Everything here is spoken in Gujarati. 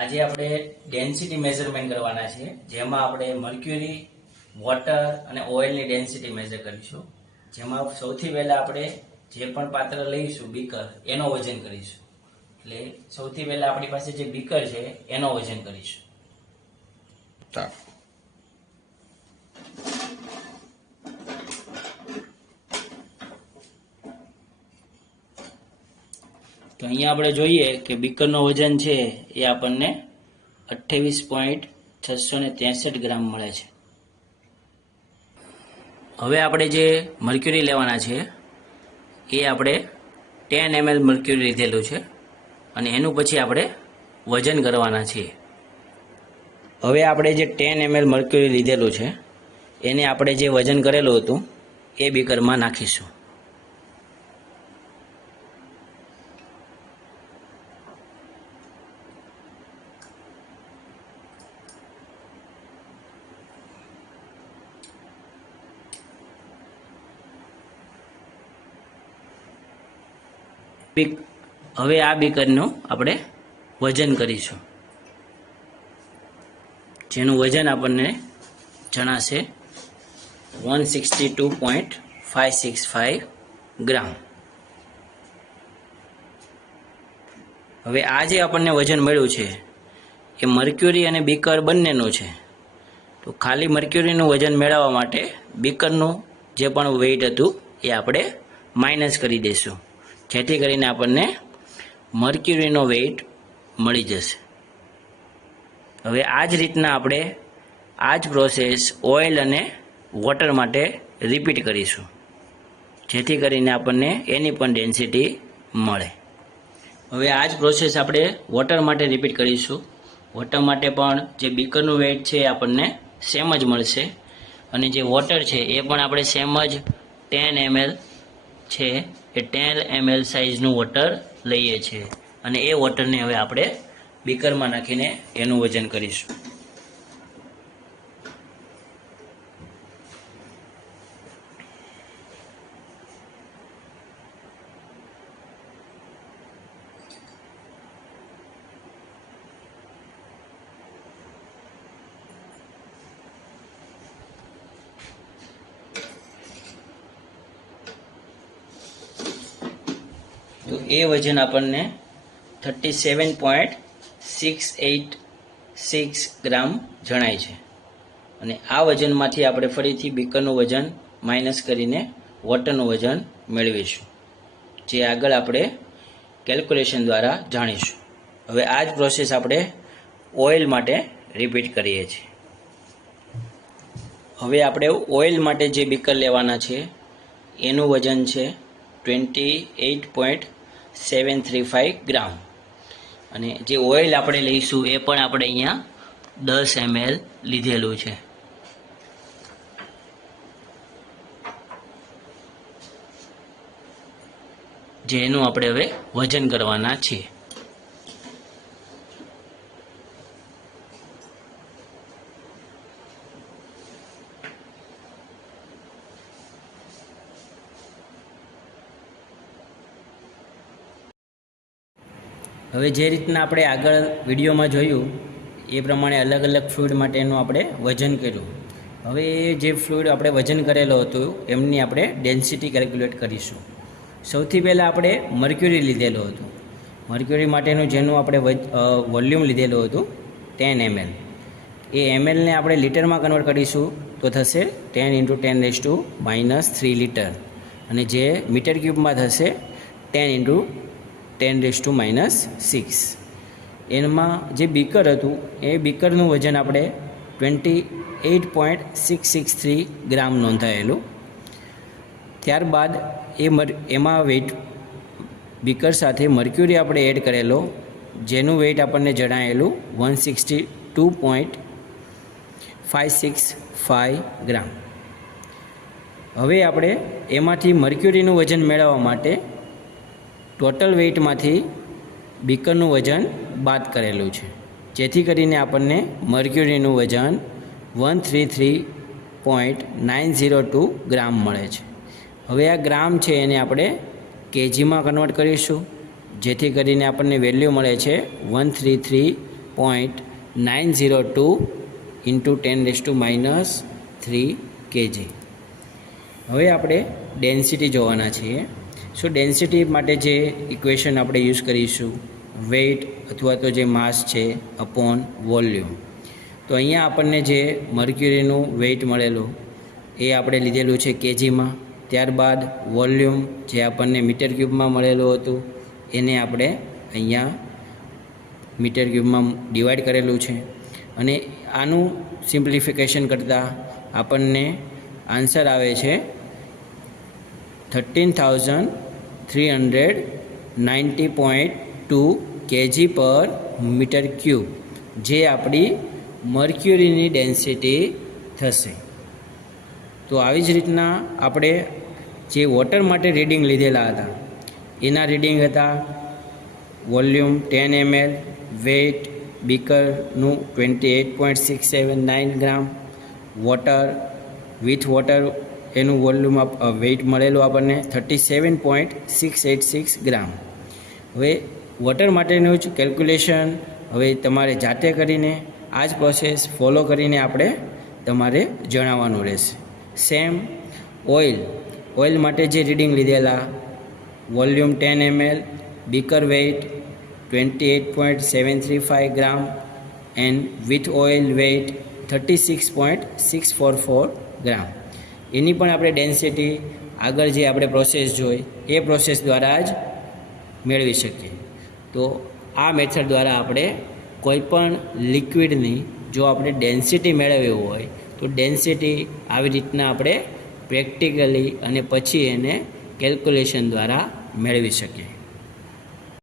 આજે આપણે ડેન્સિટી મેઝરમેન્ટ કરવાના છે, જેમાં આપણે મર્ક્યુરી, વોટર અને ઓઇલની ડેન્સિટી મેઝર કરીશું. જેમાં સૌથી પહેલા આપણે જે પણ પાત્ર લઈશું બીકર, એનો વજન કરીશું. એટલે સૌથી પહેલા આપણી પાસે જે બીકર છે એનો વજન કરીશું. તો અહીંયા આપણે જોઈએ કે બીકરનો વજન છે એ આપણને 28.663 ગ્રામ મળે છે. હવે આપણે જે મર્ક્યુરી લેવાના છે એ આપણે 10 ml મર્ક્યુરી લીધેલું છે અને એનું પછી આપણે વજન કરવાના છીએ. હવે આપણે જે 10 ml મર્ક્યુરી લીધેલું છે એને આપણે જે વજન કરેલું હતું એ બીકરમાં નાખીશું. હવે આ બીકરનું આપણે વજન કરીશું, જેનું વજન આપણને જણાશે 162.565 ગ્રામ. હવે આ જે આપણને વજન મળ્યું છે એ મર્ક્યુરી અને બીકર બંનેનું છે. તો ખાલી મર્ક્યુરીનું વજન મેળવવા માટે બીકરનું જે પણ વેઇટ હતું એ આપણે માઇનસ કરી દઈશું, જેથી કરીને આપણને મર્ક્યુરીનો વેઇટ મળી જશે. હવે આ જ રીતના આપણે આ જ પ્રોસેસ ઓઇલ અને વોટર માટે રિપીટ કરીશું, જેથી કરીને આપણને એની પણ ડેન્સિટી મળે. હવે આ જ પ્રોસેસ આપણે વોટર માટે રિપીટ કરીશું. વોટર માટે પણ જે બીકરનું વેઇટ છે એ આપણને સેમ જ મળશે અને જે વોટર છે એ પણ આપણે સેમ જ 10 ml છે એ 10 ml સાઇઝનું વોટર લઈએ છીએ અને એ વોટરને હવે આપણે બીકરમાં નાખીને એનું વજન કરીશું. તો એ વજન આપણને 37.686 ગ્રામ જણાય છે અને આ વજનમાંથી આપણે ફરીથી બીકરનું વજન માઇનસ કરીને વોટરનું વજન મેળવીશું, જે આગળ આપણે કેલ્ક્યુલેશન દ્વારા જાણીશું. હવે આ જ પ્રોસેસ આપણે ઓઇલ માટે રિપીટ કરીએ છીએ. હવે આપણે ઓઇલ માટે જે બીકર લેવાના છે એનું વજન છે 28.735 ગ્રામ અને જે ઓઇલ આપણે લઈશું એ પણ આપણે અહીંયા 10 ml લીધેલું છે. જેનું આપણે હવે વજન કરવાના છીએ. હવે જે રીતના આપણે આગળ વિડીયોમાં જોયું એ પ્રમાણે અલગ અલગ ફ્લુઇડ માટેનું આપણે વજન કર્યું. હવે જે ફ્લુઇડ આપણે વજન કરેલો હતો એમની આપણે ડેન્સિટી કેલ્ક્યુલેટ કરીશું. સૌથી પહેલાં આપણે મર્ક્યુરી લીધેલું હતું. મર્ક્યુરી માટેનું જેનું આપણે વોલ્યુમ લીધેલું હતું 10 ml. એ mlને આપણે લીટરમાં કન્વર્ટ કરીશું તો થશે 10 × 10⁻³ લીટર અને જે મીટર ક્યુબમાં થશે 10 × 10⁻⁶. એમાં જે બીકર હતું એ બીકરનું વજન આપણે 28.663 ગ્રામ નોંધાયેલું. ત્યારબાદ એમાં વેઇટ બીકર સાથે મર્ક્યુરી આપણે એડ કરેલો, જેનું વેઇટ આપણને જણાયેલું 162.565 ગ્રામ. હવે આપણે એમાંથી મર્ક્યુરીનું વજન મેળવવા માટે ટોટલ વેઇટમાંથી બીકરનું વજન બાદ કરેલું છે, જેથી કરીને આપણને મર્ક્યુરીનું વજન 133.902 ગ્રામ મળે છે. હવે આ ગ્રામ છે એને આપણે કેજીમાં કન્વર્ટ કરીશું, જેથી કરીને આપણને વેલ્યુ મળે છે 133 0.902 ઇન્ટુ 10⁻³ kg. હવે આપણે ડેન્સિટી જોવાના છીએ. સો ડેન્સિટી માટે જે ઇક્વેશન આપણે યુઝ કરીશું, વેઇટ અથવા તો જે માસ છે અપોન વોલ્યુમ. તો અહીંયા આપણને જે મર્ક્યુરીનું વેઇટ મળેલું એ આપણે લીધેલું છે કેજીમાં. ત્યારબાદ વોલ્યુમ જે આપણને મીટર ક્યુબમાં મળેલું હતું એને આપણે અહીંયા મીટર ક્યુબમાં ડિવાઈડ કરેલું છે. અને આનું સિમ્પ્લિફિકેશન કરતાં આપણને આન્સર આવે છે 13,390.2 kg/m³, જે આપણી મર્ક્યુરીની ડેન્સિટી થશે. તો આવી જ રીતના આપણે જે વોટર માટે રીડિંગ લીધેલા હતા એના રીડિંગ હતા વોલ્યુમ 10 ml, વેઇટ બીકરનું 28.679 ગ્રામ, વોટર વિથ વોટર એનું વોલ્યુમ વેઇટ મળેલું આપણને 37.686 ગ્રામ. હવે વોટર માટેનું જ કેલ્ક્યુલેશન હવે તમારે જાતે કરીને આ જ પ્રોસેસ ફોલો કરીને આપણે તમારે જણાવવાનું રહેશે. સેમ ઓઇલ માટે જે રીડિંગ લીધેલા volume 10 ml, beaker weight 28.735 gram and with oil weight 36.644 gram. એની પણ આપણે ડેન્સિટી આગળ જે આપણે પ્રોસેસ જોઈ એ પ્રોસેસ દ્વારા જ મેળવી શકીએ. તો આ મેથડ દ્વારા આપણે કોઈપણ લિક્વિડની જો આપણે ડેન્સિટી મેળવવી હોય તો ડેન્સિટી આવી રીતના આપણે પ્રેક્ટિકલી અને પછી એને કેલ્ક્યુલેશન દ્વારા મેળવી શકીએ.